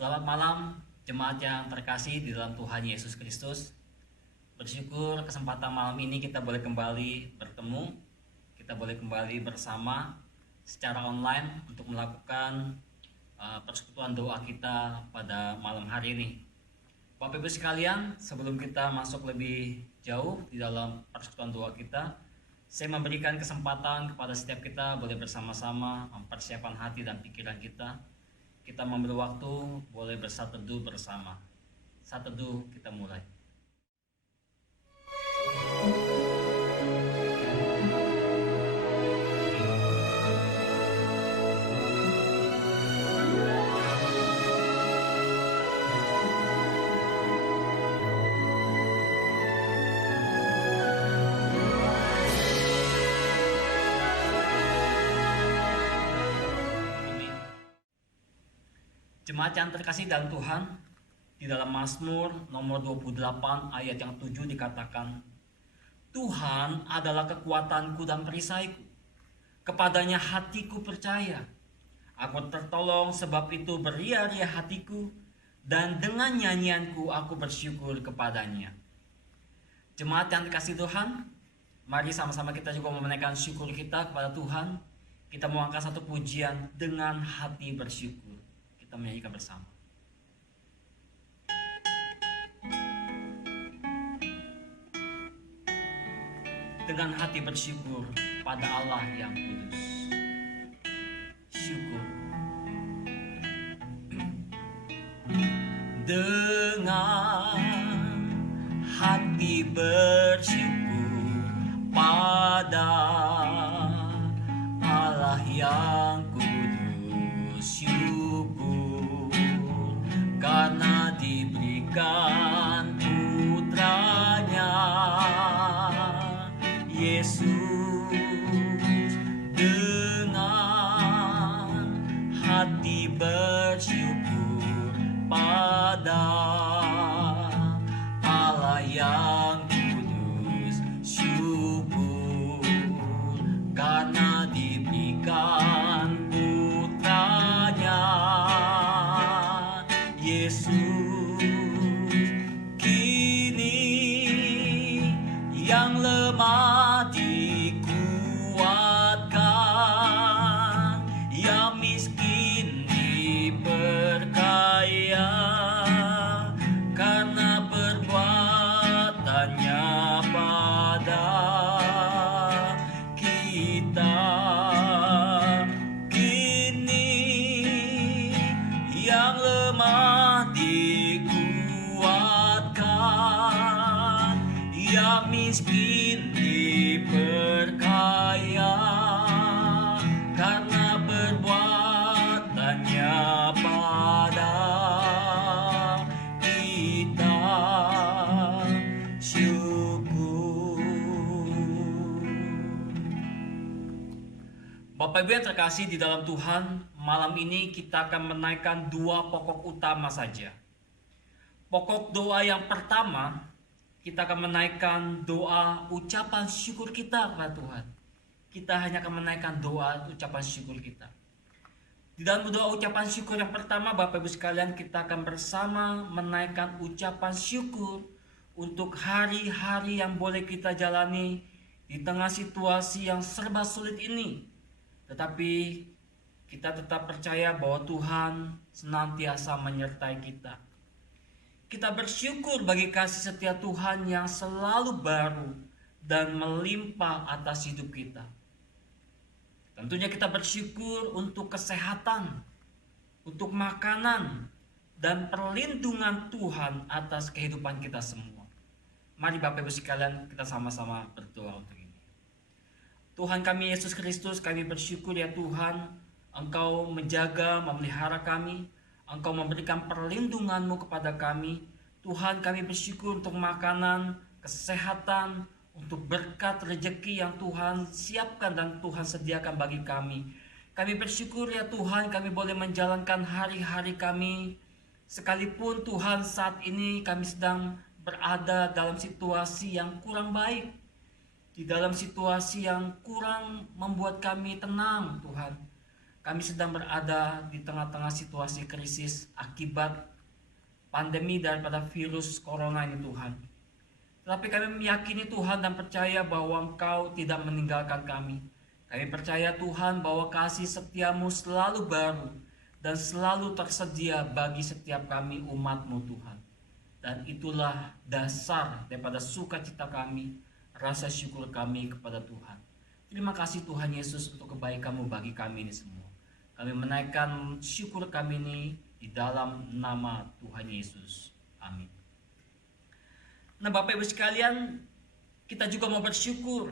Selamat malam jemaat yang terkasih di dalam Tuhan Yesus Kristus. Bersyukur kesempatan malam ini kita boleh kembali bertemu. Kita boleh kembali bersama secara online untuk melakukan persekutuan doa kita pada malam hari ini. Bapak Ibu sekalian, sebelum kita masuk lebih jauh di dalam persekutuan doa kita, saya memberikan kesempatan kepada setiap kita boleh bersama-sama mempersiapkan hati dan pikiran kita. Kita memberi waktu, boleh bersatu teduh bersama. Saat teduh kita mulai. Jemaat yang terkasih dalam Tuhan, di dalam Mazmur nomor 28 ayat yang 7 dikatakan, Tuhan adalah kekuatanku dan perisaiku, kepadanya hatiku percaya. Aku tertolong, sebab itu beria-ria hatiku, dan dengan nyanyianku aku bersyukur kepadanya. Jemaat yang dikasih Tuhan, mari sama-sama kita juga menaikkan syukur kita kepada Tuhan. Kita mau angkat satu pujian dengan hati bersyukur. Kita menyanyikan bersama. Dengan hati bersyukur pada Allah yang kudus. Syukur. Dengan hati bersyukur pada Allah yang kudus. Syukur karena diberikan putranya Yesus. Dengan hati bersyukur pada Allah yang kudus. Syukur karena diberikan putranya Yesus. Kini yang lemah dikuatkan, yang miskin diperkaya, karena perbuatannya pada kita. Kini yang lemah dikuatkan, yang miskin diperkaya, karena perbuatannya pada kita. Syukur. Bapak Ibu yang terkasih di dalam Tuhan, malam ini kita akan menaikkan dua pokok utama saja. Pokok doa yang pertama, kita akan menaikkan doa ucapan syukur kita kepada Tuhan. Kita hanya akan menaikkan doa ucapan syukur kita. Di dalam doa ucapan syukur yang pertama, Bapak Ibu sekalian, kita akan bersama menaikkan ucapan syukur untuk hari-hari yang boleh kita jalani di tengah situasi yang serba sulit ini. Tetapi kita tetap percaya bahwa Tuhan senantiasa menyertai kita. Kita bersyukur bagi kasih setia Tuhan yang selalu baru dan melimpah atas hidup kita. Tentunya kita bersyukur untuk kesehatan, untuk makanan, dan perlindungan Tuhan atas kehidupan kita semua. Mari Bapak Ibu sekalian, kita sama-sama berdoa untuk ini. Tuhan kami Yesus Kristus, kami bersyukur ya Tuhan, Engkau menjaga, memelihara kami, Engkau memberikan perlindungan-Mu kepada kami. Tuhan, kami bersyukur untuk makanan, kesehatan, untuk berkat rezeki yang Tuhan siapkan dan Tuhan sediakan bagi kami. Kami bersyukur ya Tuhan, kami boleh menjalankan hari-hari kami. Sekalipun Tuhan saat ini kami sedang berada dalam situasi yang kurang baik, di dalam situasi yang kurang membuat kami tenang Tuhan. kami sedang berada di tengah-tengah situasi krisis akibat pandemi daripada virus corona ini Tuhan. Tetapi kami meyakini Tuhan dan percaya bahwa Engkau tidak meninggalkan kami. Kami percaya Tuhan bahwa kasih setiamu selalu baru dan selalu tersedia bagi setiap kami umat-Mu Tuhan. Dan itulah dasar daripada sukacita kami, rasa syukur kami kepada Tuhan. Terima kasih Tuhan Yesus untuk kebaikan-Mu bagi kami ini semua. Kami menaikkan syukur kami ini di dalam nama Tuhan Yesus. Amin. Nah Bapak Ibu sekalian, kita juga mau bersyukur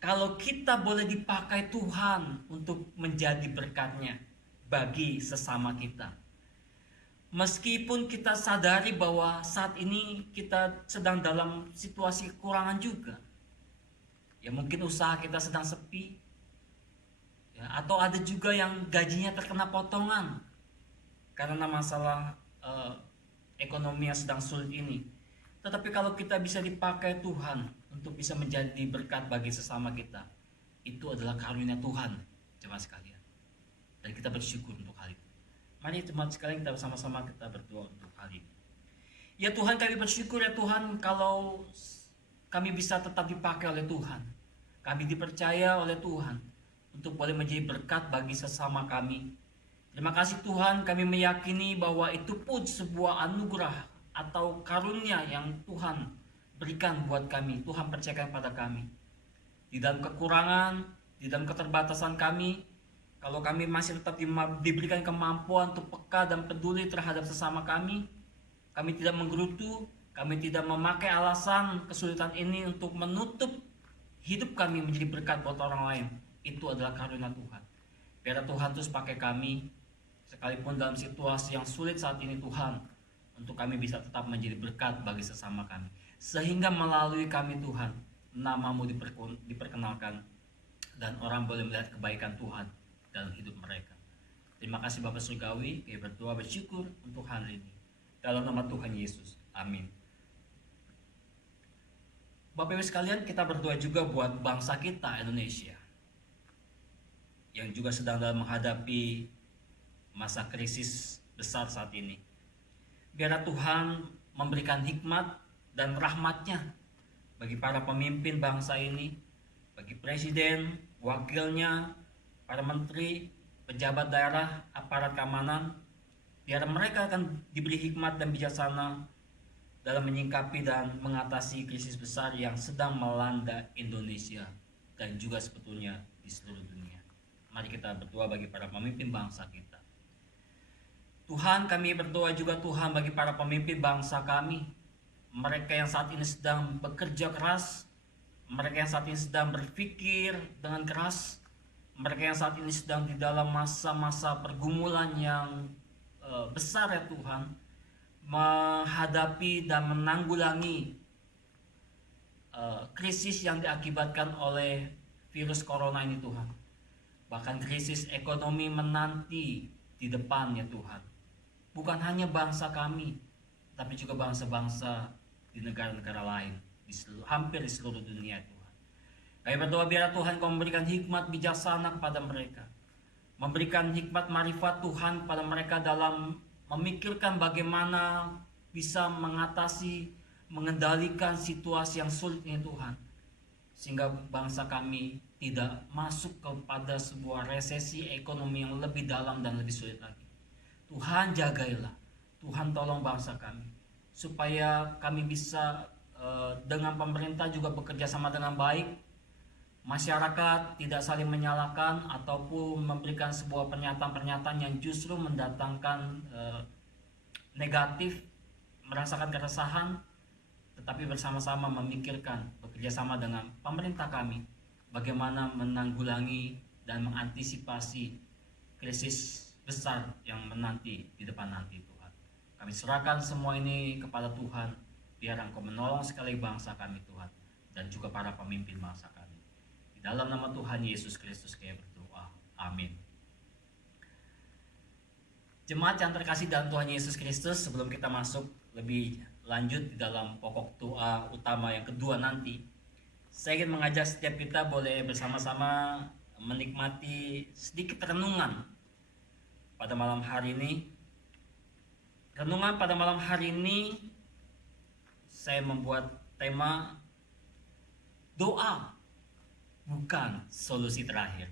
kalau kita boleh dipakai Tuhan untuk menjadi berkat-Nya bagi sesama kita. Meskipun kita sadari bahwa saat ini kita sedang dalam situasi kekurangan juga. Ya mungkin usaha kita sedang sepi. Ya, atau ada juga yang gajinya terkena potongan karena masalah ekonomi yang sedang sulit ini. Tetapi kalau kita bisa dipakai Tuhan untuk bisa menjadi berkat bagi sesama kita, itu adalah karunia Tuhan, jemaat sekalian. Dan kita bersyukur untuk hal itu. Mari jemaat sekalian kita bersama-sama kita berdoa untuk hal ini. Ya Tuhan, kami bersyukur ya Tuhan kalau kami bisa tetap dipakai oleh Tuhan. Kami dipercaya oleh Tuhan untuk boleh menjadi berkat bagi sesama kami. Terima kasih Tuhan, kami meyakini bahwa itu pun sebuah anugerah atau karunia yang Tuhan berikan buat kami. Tuhan percayakan pada kami. Di dalam kekurangan, di dalam keterbatasan kami, kalau kami masih tetap diberikan kemampuan untuk peka dan peduli terhadap sesama kami tidak menggerutu, kami tidak memakai alasan kesulitan ini untuk menutup hidup kami menjadi berkat buat orang lain. Itu adalah karunia Tuhan. Biar Tuhan terus pakai kami, sekalipun dalam situasi yang sulit saat ini Tuhan, untuk kami bisa tetap menjadi berkat bagi sesama kami. Sehingga melalui kami Tuhan, nama-Mu diperkenalkan dan orang boleh melihat kebaikan Tuhan dalam hidup mereka. Terima kasih Bapak Surgawi, kami berdoa bersyukur untuk hari ini. Dalam nama Tuhan Yesus. Amin. Bapak Ibu sekalian, kita berdoa juga buat bangsa kita Indonesia yang juga sedang dalam menghadapi masa krisis besar saat ini. Biarlah Tuhan memberikan hikmat dan rahmat-Nya bagi para pemimpin bangsa ini, bagi presiden, wakilnya, para menteri, pejabat daerah, aparat keamanan, biar mereka akan diberi hikmat dan bijaksana dalam menyingkapi dan mengatasi krisis besar yang sedang melanda Indonesia dan juga sebetulnya di seluruh dunia. Mari kita berdoa bagi para pemimpin bangsa kita. Tuhan, kami berdoa juga Tuhan bagi para pemimpin bangsa kami, mereka yang saat ini sedang bekerja keras, mereka yang saat ini sedang berpikir dengan keras, mereka yang saat ini sedang di dalam masa-masa pergumulan yang besar ya Tuhan, menghadapi dan menanggulangi krisis yang diakibatkan oleh virus corona ini Tuhan. Bahkan krisis ekonomi menanti di depan ya Tuhan. Bukan hanya bangsa kami, tapi juga bangsa-bangsa di negara-negara lain, hampir di seluruh dunia Tuhan. Kami berdoa biar Tuhan Kau memberikan hikmat bijaksana kepada mereka, memberikan hikmat marifat Tuhan pada mereka dalam memikirkan bagaimana bisa mengatasi, mengendalikan situasi yang sulit ini Tuhan, sehingga bangsa kami tidak masuk kepada sebuah resesi ekonomi yang lebih dalam dan lebih sulit lagi. Tuhan jagailah, Tuhan tolong bangsa kami, supaya kami bisa dengan pemerintah juga bekerja sama dengan baik, masyarakat tidak saling menyalahkan ataupun memberikan sebuah pernyataan-pernyataan yang justru mendatangkan negatif, merasakan keresahan, tetapi bersama-sama memikirkan, bekerja sama dengan pemerintah kami, bagaimana menanggulangi dan mengantisipasi krisis besar yang menanti di depan nanti Tuhan. Kami serahkan semua ini kepada Tuhan, biar Engkau menolong sekali bangsa kami Tuhan, dan juga para pemimpin bangsa kami. Dalam nama Tuhan Yesus Kristus kami berdoa. Amin. Jemaat yang terkasih dalam Tuhan Yesus Kristus, sebelum kita masuk lebih lanjut di dalam pokok doa utama yang kedua nanti, saya ingin mengajak setiap kita boleh bersama-sama menikmati sedikit renungan pada malam hari ini, renungan pada malam hari ini saya membuat tema doa bukan solusi terakhir.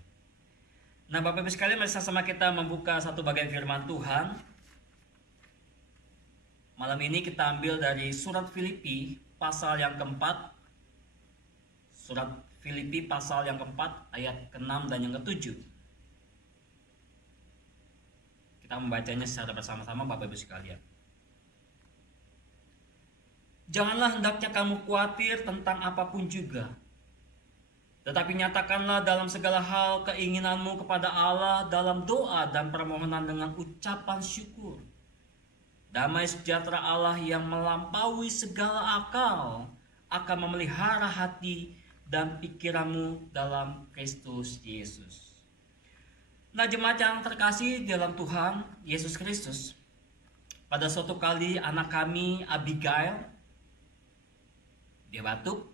Nah, Bapak Ibu sekalian, mari sama kita membuka satu bagian firman Tuhan. Malam ini kita ambil dari surat Filipi pasal yang keempat. Surat Filipi pasal yang keempat ayat ke-6 dan yang ke-7. Kita membacanya secara bersama-sama Bapak Ibu sekalian. Janganlah hendaknya kamu khawatir tentang apapun juga, tetapi nyatakanlah dalam segala hal keinginanmu kepada Allah dalam doa dan permohonan dengan ucapan syukur. Damai sejahtera Allah yang melampaui segala akal akan memelihara hati dan pikiranmu dalam Kristus Yesus. Nah, jemaat yang terkasih di dalam Tuhan Yesus Kristus, pada suatu kali anak kami Abigail, dia batuk.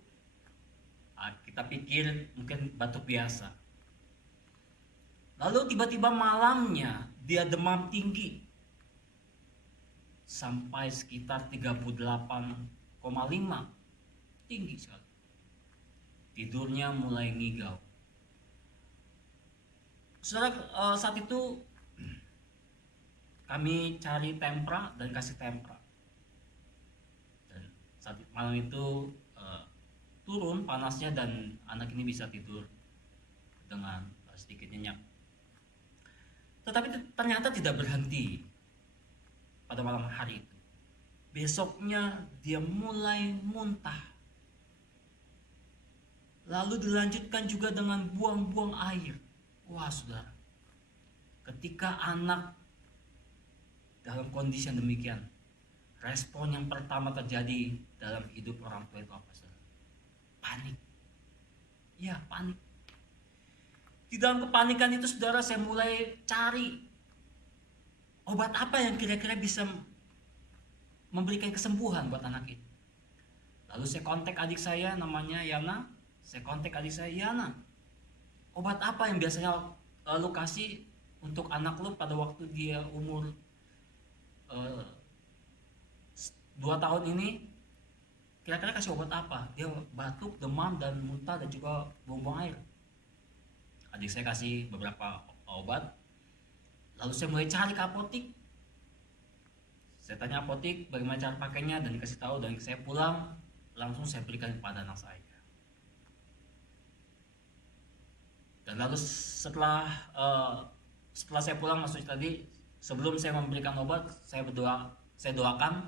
Kita pikir mungkin batuk biasa. Lalu tiba-tiba malamnya dia demam tinggi sampai sekitar 38,5, tinggi sekali. Tidurnya mulai ngigau. Saudara, saat itu kami cari tempra dan kasih tempra. Dan saat malam itu turun panasnya dan anak ini bisa tidur dengan sedikit nyenyak. Tetapi ternyata tidak berhenti pada malam hari itu. Besoknya dia mulai muntah. Lalu dilanjutkan juga dengan buang-buang air. Wah, saudara, ketika anak dalam kondisi yang demikian, respon yang pertama terjadi dalam hidup orang tua itu apa, saudara? Panik. Ya, panik. Di dalam kepanikan itu, saudara, saya mulai cari obat apa yang kira-kira bisa memberikan kesembuhan buat anak itu. Lalu saya kontak adik saya, namanya Yana. Saya kontak adik saya, Yana, obat apa yang biasanya lu kasih untuk anak lu pada waktu dia umur 2 tahun ini? Kira-kira kasih obat apa? Dia batuk, demam, dan muntah, dan juga buang-buang air. Adik saya kasih beberapa obat. Lalu saya mulai cari ke apotik. Saya tanya apotik bagaimana cara pakainya, dan dikasih tahu. Dan saya pulang, langsung saya berikan kepada anak saya. Dan lalu setelah saya pulang, maksudnya tadi, sebelum saya memberikan obat, saya doakan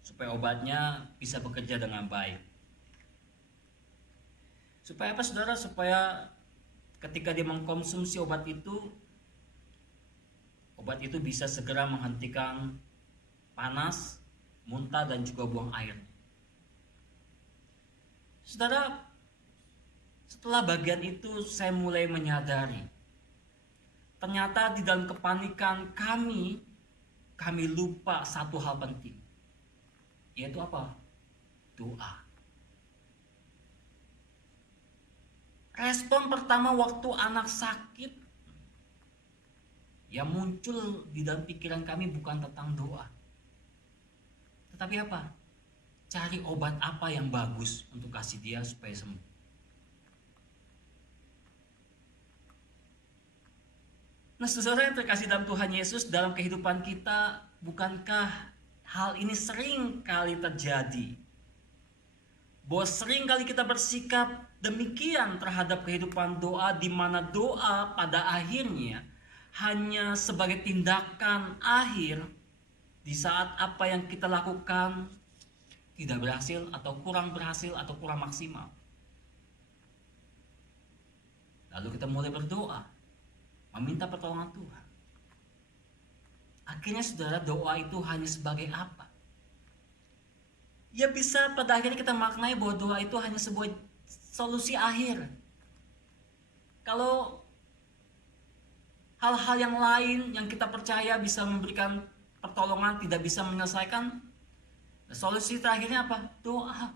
supaya obatnya bisa bekerja dengan baik. Supaya apa, saudara? Supaya ketika dia mengkonsumsi obat itu bisa segera menghentikan panas, muntah, dan juga buang air. Saudara, setelah bagian itu saya mulai menyadari, ternyata di dalam kepanikan kami lupa satu hal penting, yaitu apa? Doa. Respon pertama waktu anak sakit, yang muncul di dalam pikiran kami bukan tentang doa, tetapi apa? Cari obat apa yang bagus untuk kasih dia supaya sembuh. Nah, saudara yang terkasih dalam Tuhan Yesus, dalam kehidupan kita, bukankah hal ini sering kali terjadi? Bahwa sering kali kita bersikap demikian terhadap kehidupan doa, di mana doa pada akhirnya hanya sebagai tindakan akhir di saat apa yang kita lakukan tidak berhasil, atau kurang berhasil, atau kurang maksimal. Lalu kita mulai berdoa, meminta pertolongan Tuhan. Akhirnya, saudara, doa itu hanya sebagai apa? Ya, bisa pada akhirnya kita maknai bahwa doa itu hanya sebuah solusi akhir. Kalau hal-hal yang lain yang kita percaya bisa memberikan pertolongan tidak bisa menyelesaikan, solusi terakhirnya apa? Doa.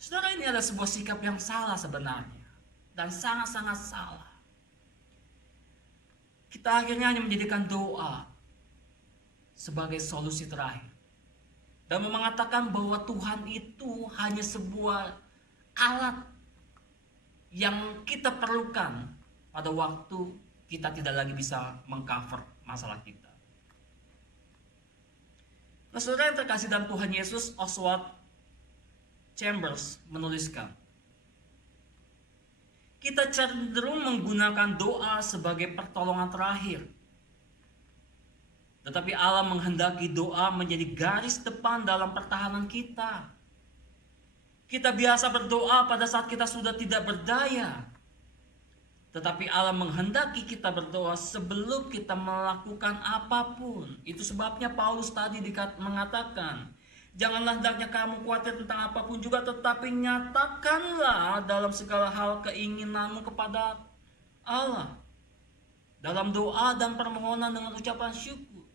Saudara, ini adalah sebuah sikap yang salah sebenarnya, dan sangat-sangat salah. kita akhirnya hanya menjadikan doa sebagai solusi terakhir. Dan mengatakan bahwa Tuhan itu hanya sebuah alat yang kita perlukan pada waktu kita tidak lagi bisa mengcover masalah kita. Nah, saudara yang terkasih dalam Tuhan Yesus, Oswald Chambers menuliskan, kita cenderung menggunakan doa sebagai pertolongan terakhir. Tetapi Allah menghendaki doa menjadi garis depan dalam pertahanan kita. Kita biasa berdoa pada saat kita sudah tidak berdaya. Tetapi Allah menghendaki kita berdoa sebelum kita melakukan apapun. Itu sebabnya Paulus tadi mengatakan, janganlah hendaknya kamu khawatir tentang apapun juga, tetapi nyatakanlah dalam segala hal keinginanmu kepada Allah, dalam doa dan permohonan dengan ucapan syukur.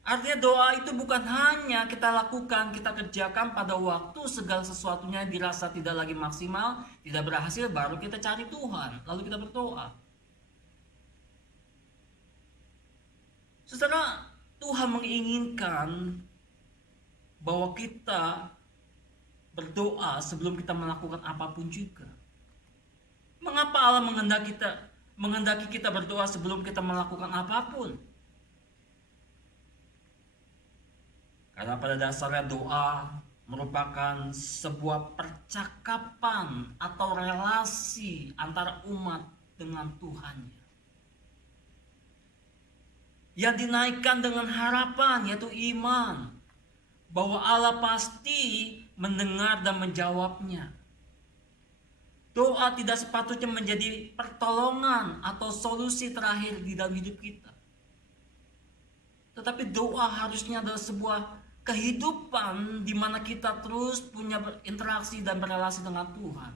Artinya doa itu bukan hanya kita lakukan, kita kerjakan pada waktu segala sesuatunya dirasa tidak lagi maksimal, tidak berhasil, baru kita cari Tuhan, lalu kita berdoa. Saudara, Tuhan menginginkan bahwa kita berdoa sebelum kita melakukan apapun juga. Mengapa Allah menghendaki kita berdoa sebelum kita melakukan apapun? Karena pada dasarnya doa merupakan sebuah percakapan atau relasi antara umat dengan Tuhannya, yang dinaikkan dengan harapan, yaitu iman bahwa Allah pasti mendengar dan menjawabnya. Doa tidak sepatutnya menjadi pertolongan atau solusi terakhir di dalam hidup kita. Tetapi doa harusnya adalah sebuah kehidupan di mana kita terus punya berinteraksi dan berrelasi dengan Tuhan.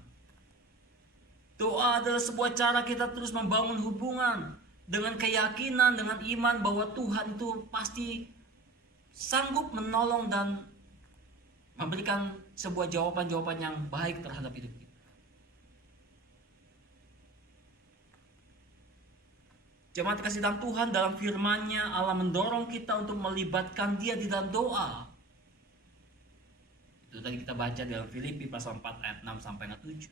Doa adalah sebuah cara kita terus membangun hubungan dengan keyakinan, dengan iman bahwa Tuhan itu pasti sanggup menolong dan memberikan sebuah jawaban-jawaban yang baik terhadap hidup kita. Jemaat kasih dalam Tuhan, dalam firman-Nya Allah mendorong kita untuk melibatkan Dia di dalam doa. Itu tadi kita baca dalam Filipi pasal 4 ayat 6 sampai 7.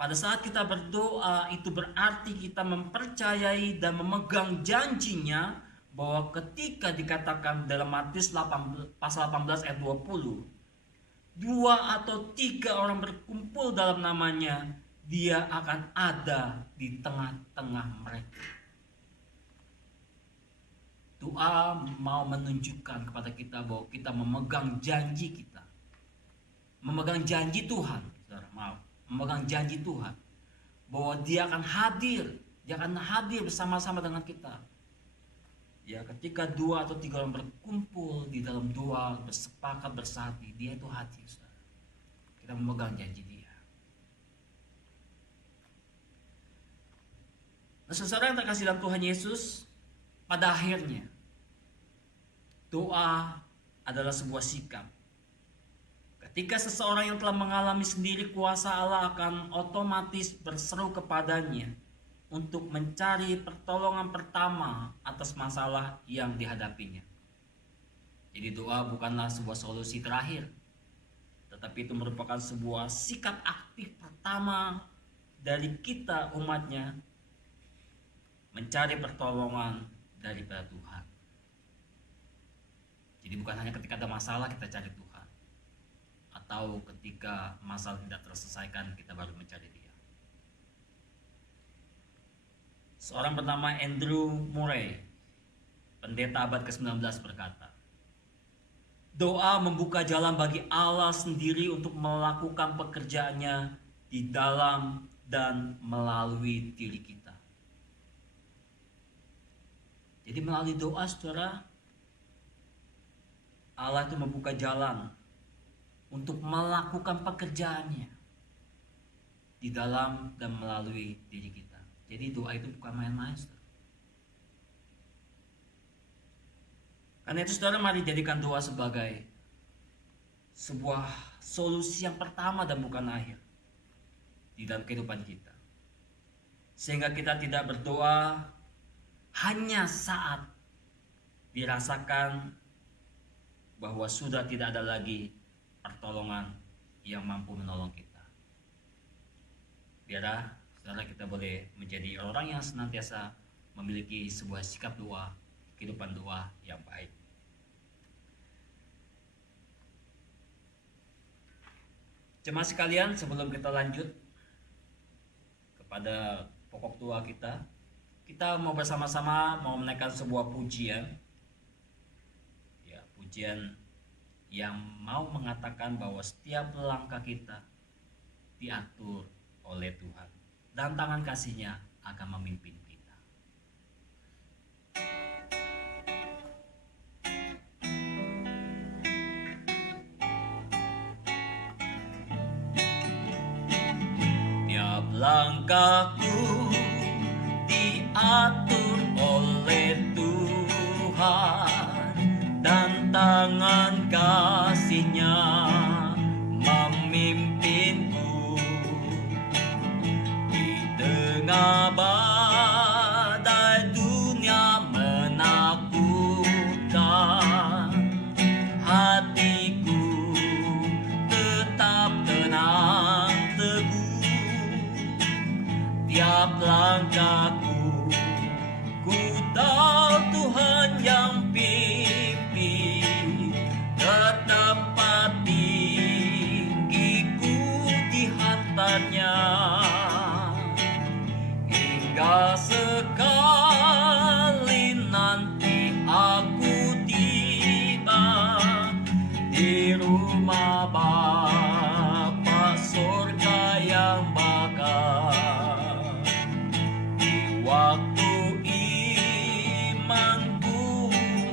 Pada saat kita berdoa, itu berarti kita mempercayai dan memegang janjinya bahwa ketika dikatakan dalam Matius pasal 18 ayat 20, 2 atau 3 orang berkumpul dalam namanya, Dia akan ada di tengah-tengah mereka. Doa mau menunjukkan kepada kita bahwa kita memegang janji kita. Memegang janji Tuhan, saudara, memegang janji Tuhan bahwa Dia akan hadir, Dia akan hadir bersama-sama dengan kita. Ya, ketika 2 atau 3 orang berkumpul di dalam doa, bersepakat bersatu, Dia itu hadir, saudara. Kita memegang janji Dia. Nah, saudara yang terkasih dalam Tuhan Yesus, pada akhirnya doa adalah sebuah sikap. Ketika seseorang yang telah mengalami sendiri kuasa Allah akan otomatis berseru kepadanya untuk mencari pertolongan pertama atas masalah yang dihadapinya. Jadi doa bukanlah sebuah solusi terakhir, tetapi itu merupakan sebuah sikap aktif pertama dari kita umatnya mencari pertolongan daripada Tuhan. Jadi bukan hanya ketika ada masalah kita cari Tuhan, atau ketika masalah tidak terselesaikan kita baru mencari Dia. Seorang bernama Andrew Murray, pendeta abad ke-19, berkata, doa membuka jalan bagi Allah sendiri untuk melakukan pekerjaannya di dalam dan melalui diri kita. Jadi melalui doa, saudara, Allah itu membuka jalan untuk melakukan pekerjaannya di dalam dan melalui diri kita. Jadi doa itu bukan main-main, saudara. Karena itu, saudara, mari jadikan doa sebagai sebuah solusi yang pertama dan bukan akhir di dalam kehidupan kita. sehingga kita tidak berdoa hanya saat dirasakan bahwa sudah tidak ada lagi pertolongan yang mampu menolong kita. Biarlah saudara kita boleh menjadi orang yang senantiasa memiliki sebuah sikap doa, kehidupan doa yang baik. Jemaat sekalian, sebelum kita lanjut kepada pokok doa kita mau bersama-sama menaikkan sebuah pujian. Ya, pujian yang mau mengatakan bahwa setiap langkah kita diatur oleh Tuhan dan tangan kasih-Nya akan memimpin kita. Tiap langkahku diatur oleh Tuhan dan tangan kasih-Nya memimpinku. Di tengah badai dunia menakutkan, hatiku tetap tenang teguh. Tiap langkahku ku tahu Tuhan yang pimpin, ke tempat tinggiku dihantarnya, hingga sekali nanti aku tiba di rumah Bapa surga yang bakal. Di waktu imanku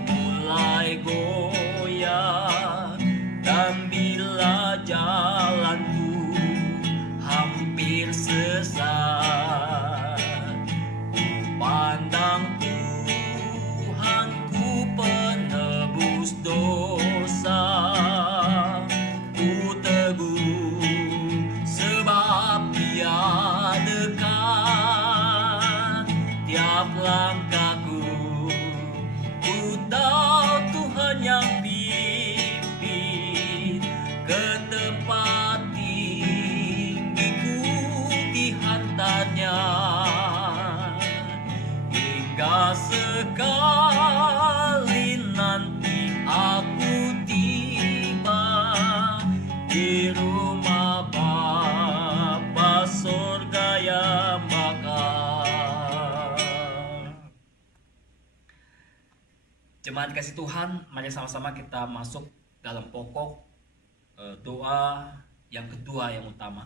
mulai goyah, dan bila jalanku hampir sesat, ku pandang Tuhanku penebus dosa. Ku teguh sebab Dia dekat. Tiap langkahku ku tahu Tuhan yang pimpin, ke tempat tinggiku dihantarnya, hingga sekali nanti aku tiba di rumah Bapa surga yang bakal. Jemaat kasih Tuhan, mari sama-sama kita masuk dalam pokok doa yang kedua yang utama.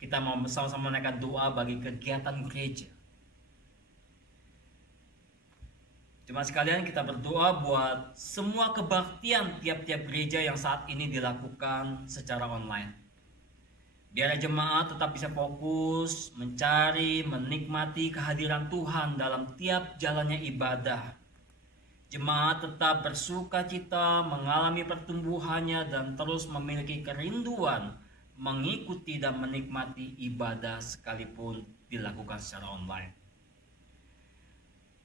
Kita mau sama-sama menaikkan doa bagi kegiatan gereja. Jemaat sekalian, kita berdoa buat semua kebaktian tiap-tiap gereja yang saat ini dilakukan secara online. Biar jemaat tetap bisa fokus, mencari, menikmati kehadiran Tuhan dalam tiap jalannya ibadah. Jemaat tetap bersukacita mengalami pertumbuhannya dan terus memiliki kerinduan mengikuti dan menikmati ibadah sekalipun dilakukan secara online.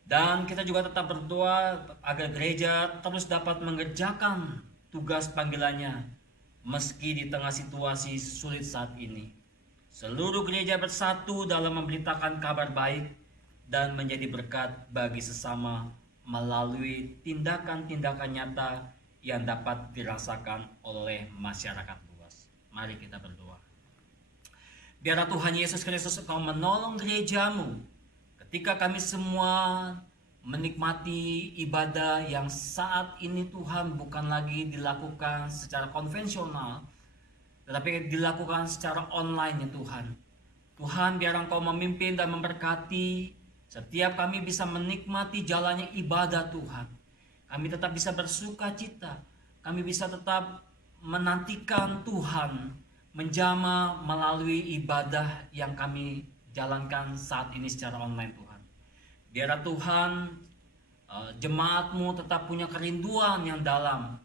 Dan kita juga tetap berdoa agar gereja terus dapat mengerjakan tugas panggilannya meski di tengah situasi sulit saat ini. Seluruh gereja bersatu dalam memberitakan kabar baik dan menjadi berkat bagi sesama melalui tindakan-tindakan nyata yang dapat dirasakan oleh masyarakat luas. Mari kita berdoa. Biarlah Tuhan Yesus Kristus Engkau menolong gerejamu ketika kami semua menikmati ibadah yang saat ini Tuhan bukan lagi dilakukan secara konvensional, tetapi dilakukan secara online ya Tuhan. Tuhan, biar Engkau memimpin dan memberkati setiap kami bisa menikmati jalannya ibadah Tuhan. Kami tetap bisa bersuka cita. Kami bisa tetap menantikan Tuhan menjamah melalui ibadah yang kami jalankan saat ini secara online Tuhan. Biarlah Tuhan jemaat-Mu tetap punya kerinduan yang dalam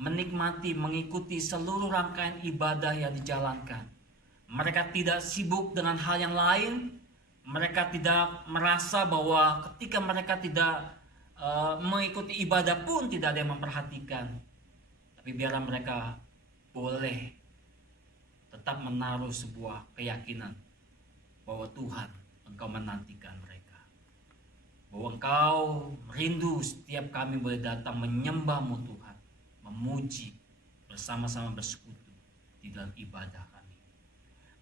menikmati, mengikuti seluruh rangkaian ibadah yang dijalankan. Mereka tidak sibuk dengan hal yang lain, Mereka tidak merasa bahwa ketika mereka tidak mengikuti ibadah pun tidak ada yang memperhatikan. Tapi biarlah mereka boleh tetap menaruh sebuah keyakinan bahwa Tuhan, Engkau menantikan mereka. Bahwa Engkau rindu setiap kami boleh datang menyembah-Mu Tuhan, memuji, bersama-sama bersekutu di dalam ibadah kami.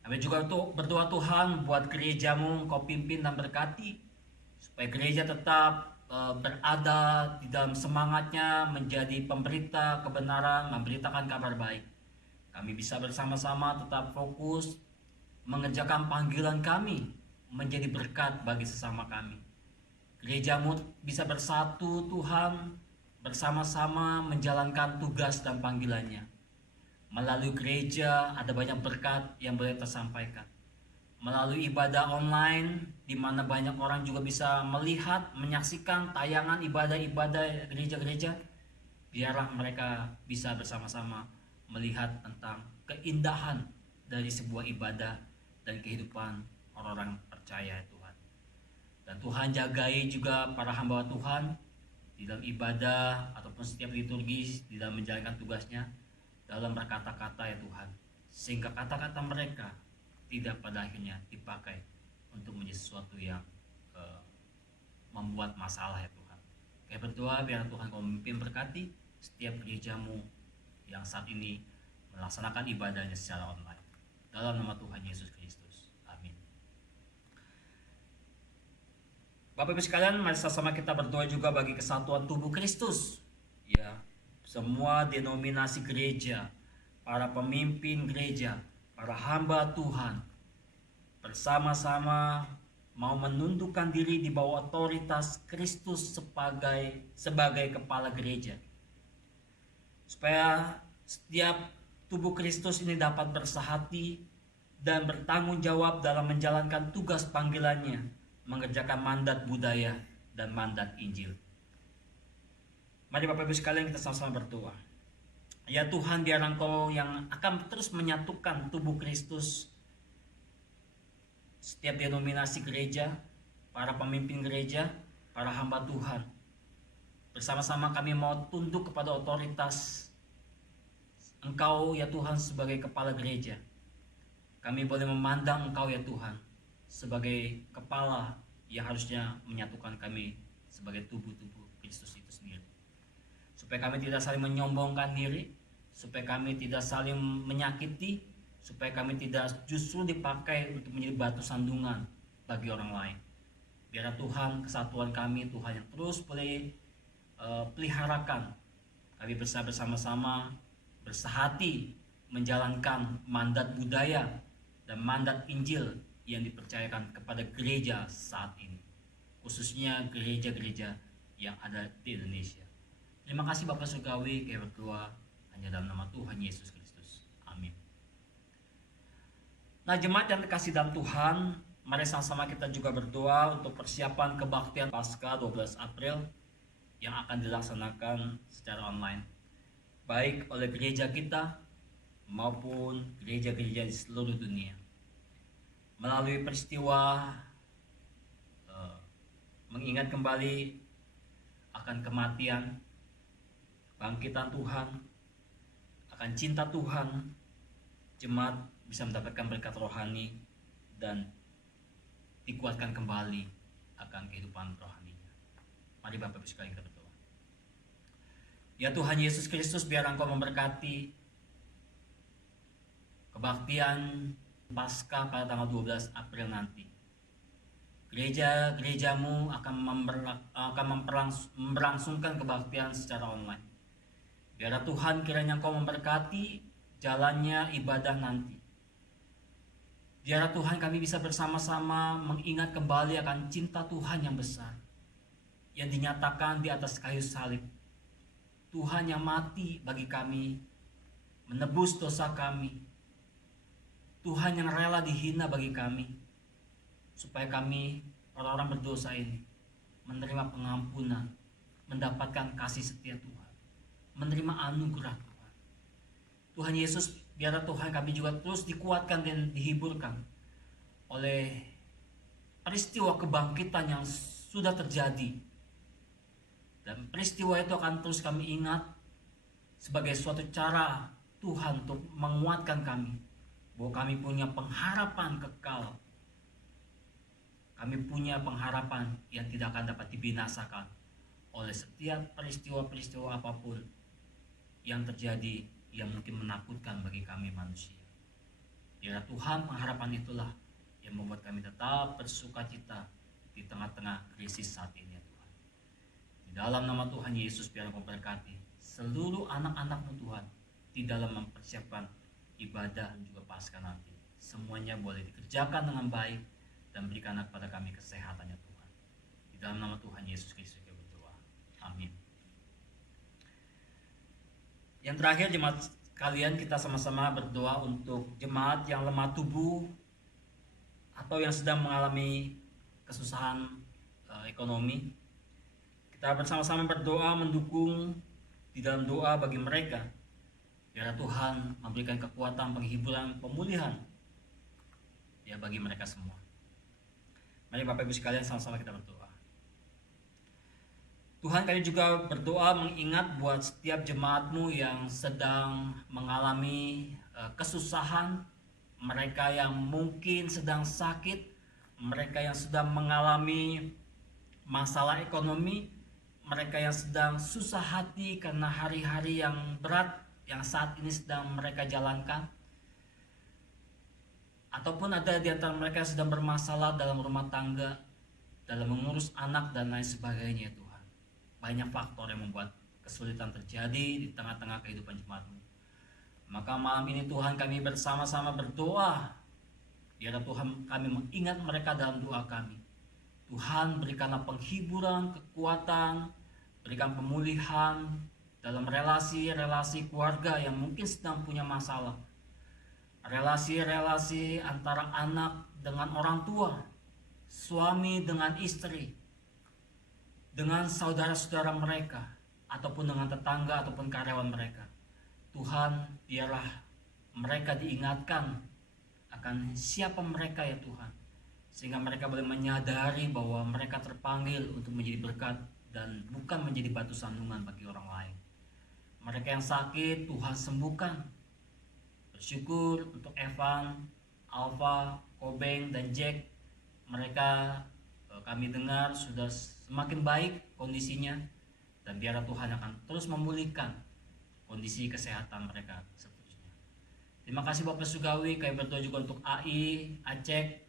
Kami juga berdoa Tuhan buat gereja-Mu, Engkau pimpin dan berkati, supaya gereja tetap berada di dalam semangatnya menjadi pemberita kebenaran, memberitakan kabar baik. Kami bisa bersama-sama tetap fokus mengerjakan panggilan kami menjadi berkat bagi sesama kami. Gereja-Mu bisa bersatu Tuhan, bersama-sama menjalankan tugas dan panggilannya. Melalui gereja ada banyak berkat yang boleh tersampaikan. Melalui ibadah online di mana banyak orang juga bisa melihat, menyaksikan tayangan ibadah-ibadah gereja-gereja, biarlah mereka bisa bersama-sama melihat tentang keindahan dari sebuah ibadah dan kehidupan orang-orang percaya Tuhan. Dan Tuhan jagai juga para hamba Tuhan di dalam ibadah ataupun setiap liturgi di dalam menjalankan tugasnya dalam berkata-kata ya Tuhan, sehingga kata-kata mereka tidak pada akhirnya dipakai untuk menjadi sesuatu yang membuat masalah ya Tuhan. Kami berdoa biar Tuhan Kau memimpin berkati setiap gereja-Mu yang saat ini melaksanakan ibadahnya secara online. Dalam nama Tuhan Yesus Kristus. Amin. Bapak Ibu sekalian, mari sama kita berdoa juga bagi kesatuan tubuh Kristus. Ya, semua denominasi gereja, para pemimpin gereja, para hamba Tuhan bersama-sama mau menundukkan diri di bawah otoritas Kristus sebagai kepala gereja. Supaya setiap tubuh Kristus ini dapat bersehati dan bertanggung jawab dalam menjalankan tugas panggilannya, mengerjakan mandat budaya dan mandat Injil. Mari Bapak Ibu sekalian kita sama-sama berdoa. Ya Tuhan, biar Engkau yang akan terus menyatukan tubuh Kristus, setiap denominasi gereja, para pemimpin gereja, para hamba Tuhan. Bersama-sama kami mau tunduk kepada otoritas Engkau ya Tuhan sebagai kepala gereja. Kami boleh memandang Engkau ya Tuhan sebagai kepala yang harusnya menyatukan kami sebagai tubuh-tubuh Kristus itu sendiri. Supaya kami tidak saling menyombongkan diri, supaya kami tidak saling menyakiti, supaya kami tidak justru dipakai untuk menjadi batu sandungan bagi orang lain. Biar Tuhan kesatuan kami, Tuhan yang terus boleh peliharakan. Kami bisa bersama-sama bersehati menjalankan mandat budaya dan mandat Injil yang dipercayakan kepada gereja saat ini, khususnya gereja-gereja yang ada di Indonesia. Terima kasih Bapak Surgawi, kami berdoa hanya dalam nama Tuhan Yesus Kristus. Amin. Nah, jemaat yang terkasih dalam Tuhan, mari sama-sama kita juga berdoa untuk persiapan kebaktian Paskah 12 April yang akan dilaksanakan secara online, baik oleh gereja kita maupun gereja-gereja di seluruh dunia. Melalui peristiwa mengingat kembali akan kematian, bangkitan Tuhan, akan cinta Tuhan, jemaat bisa mendapatkan berkat rohani dan dikuatkan kembali akan kehidupan rohaninya. Mari Bapak Ibu sekalian kita berdoa. Ya Tuhan Yesus Kristus, biar Engkau memberkati kebaktian Paskah pada tanggal 12 April nanti. Gereja-gerejamu akan memberlangsungkan kebaktian secara online. Biar Tuhan kiranya Engkau memberkati jalannya ibadah nanti. Biar Tuhan kami bisa bersama-sama mengingat kembali akan cinta Tuhan yang besar, yang dinyatakan di atas kayu salib. Tuhan yang mati bagi kami, menebus dosa kami. Tuhan yang rela dihina bagi kami, supaya kami orang-orang berdosa ini menerima pengampunan, mendapatkan kasih setia Tuhan, menerima anugerah Tuhan. Tuhan Yesus, biarlah Tuhan kami juga terus dikuatkan dan dihiburkan oleh peristiwa kebangkitan yang sudah terjadi. Dan peristiwa itu akan terus kami ingat sebagai suatu cara Tuhan untuk menguatkan kami, bahwa kami punya pengharapan kekal. Kami punya pengharapan yang tidak akan dapat dibinasakan oleh setiap peristiwa-peristiwa apapun yang terjadi yang mungkin menakutkan bagi kami manusia. Biar Tuhan, pengharapan itulah yang membuat kami tetap bersukacita di tengah-tengah krisis saat ini, ya Tuhan. Di dalam nama Tuhan Yesus, biar memberkati seluruh anak-anak-Mu Tuhan di dalam mempersiapkan ibadah dan juga Paskah nanti. Semuanya boleh dikerjakan dengan baik dan berikan kepada kami kesehatannya Tuhan. Di dalam nama Tuhan Yesus Kristus kita berdoa. Amin. Yang terakhir, jemaat kalian, kita sama-sama berdoa untuk jemaat yang lemah tubuh atau yang sedang mengalami kesusahan ekonomi. Kita bersama-sama berdoa mendukung di dalam doa bagi mereka. Biar Tuhan memberikan kekuatan, penghiburan, pemulihan ya bagi mereka semua. Mari Bapak Ibu sekalian sama-sama kita berdoa. Tuhan, kami juga berdoa mengingat buat setiap jemaat-Mu yang sedang mengalami kesusahan, mereka yang mungkin sedang sakit, mereka yang sedang mengalami masalah ekonomi, mereka yang sedang susah hati karena hari-hari yang berat yang saat ini sedang mereka jalankan, ataupun ada di antara mereka yang sedang bermasalah dalam rumah tangga, dalam mengurus anak dan lain sebagainya. Tuhan, banyak faktor yang membuat kesulitan terjadi di tengah-tengah kehidupan jemaat-Mu. Maka malam ini Tuhan, kami bersama-sama berdoa, biar Tuhan kami mengingat mereka dalam doa kami. Tuhan, berikanlah penghiburan, kekuatan, berikan pemulihan dalam relasi-relasi keluarga yang mungkin sedang punya masalah. Relasi-relasi antara anak dengan orang tua, suami dengan istri, dengan saudara-saudara mereka, ataupun dengan tetangga ataupun karyawan mereka. Tuhan, biarlah mereka diingatkan akan siapa mereka ya Tuhan, sehingga mereka boleh menyadari bahwa mereka terpanggil untuk menjadi berkat dan bukan menjadi batu sandungan bagi orang lain. Mereka yang sakit, Tuhan sembuhkan. Bersyukur untuk Evan, Alfa, Kobeng, dan Jack. Mereka kami dengar sudah semakin baik kondisinya, dan biar Tuhan akan terus memulihkan kondisi kesehatan mereka seterusnya. Terima kasih Bapak Sugawi. Kami berdoa juga untuk AI, Acek,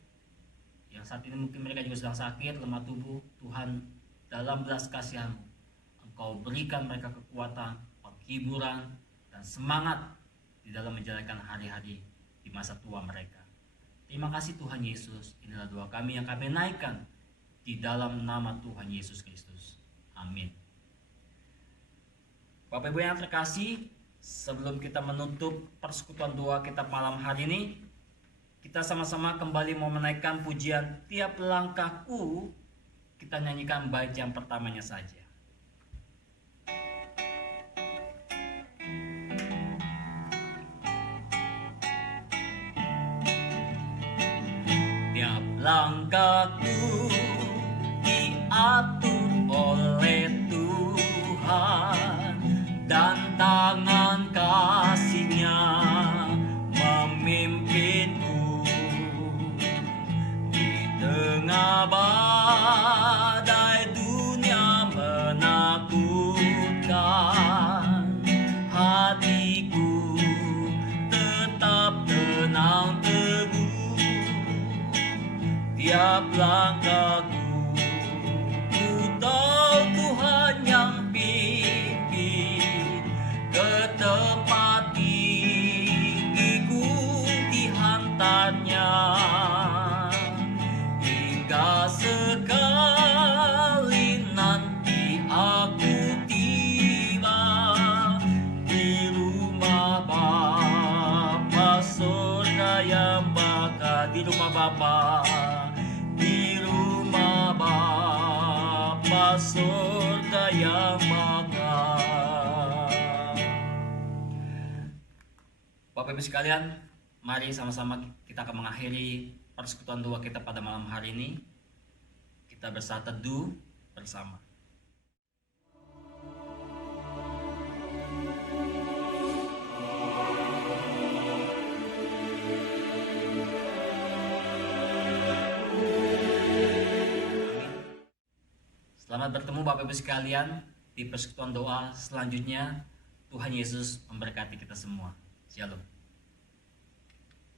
yang saat ini mungkin mereka juga sedang sakit, lemah tubuh. Tuhan, dalam belas kasihan-Mu, Engkau berikan mereka kekuatan, penghiburan, dan semangat di dalam menjalankan hari-hari di masa tua mereka. Terima kasih Tuhan Yesus. Inilah doa kami yang kami naikkan di dalam nama Tuhan Yesus Kristus. Amin. Bapak Ibu yang terkasih, sebelum kita menutup persekutuan doa kita malam hari ini, kita sama-sama kembali mau menaikkan pujian Tiap Langkahku. Kita nyanyikan bait yang pertamanya saja. Tiap langkahku diatur oleh Tuhan, dan tangan kasih-Nya memimpinku di tengah badai dunia menakutkan. Hatiku tetap tenang teguh. Tiap langkahku ku tahu Tuhan yang pimpin ke tempat tinggi-Ku dihantarnya, hingga sekali nanti aku tiba di rumah Bapa surga yang bakal, di rumah Bapa, di rumah Bapa surga yang bakal. Bapak Ibu sekalian, mari sama-sama kita akan mengakhiri persekutuan doa kita pada malam hari ini. Kita bersatu teduh bersama. Selamat bertemu Bapak Ibu sekalian di persekutuan doa selanjutnya. Tuhan Yesus memberkati kita semua. Shalom.